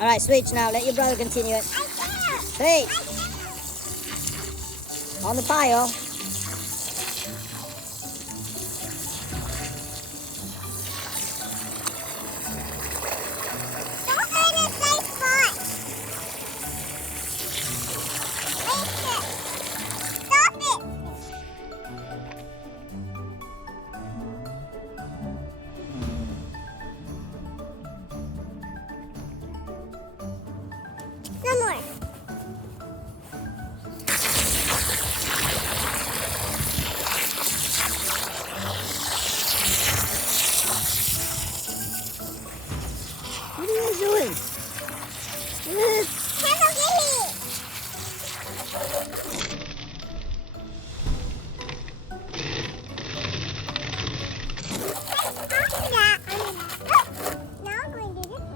Alright, switch now. Let your brother continue it. Switch. On the pile. No more. What are you guys doing? Hello, Gilly. Now I'm going to do this one.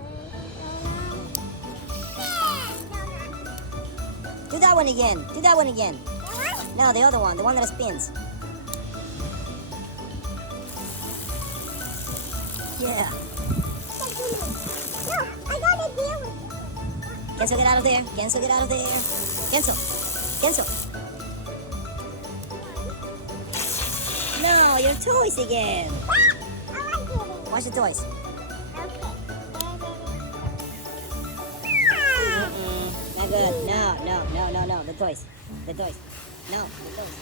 Do that one again. Do that one again. That one? No, the other one. The one that spins. Yeah. No, I got a deal with it. Kenzo, get out of there. Kenzo, get out of there. Kenzo. Kenzo. No, your toys again. I like it. Watch the toys. Okay. Mm-mm. Not good. No. The toys. The toys. No, the toys.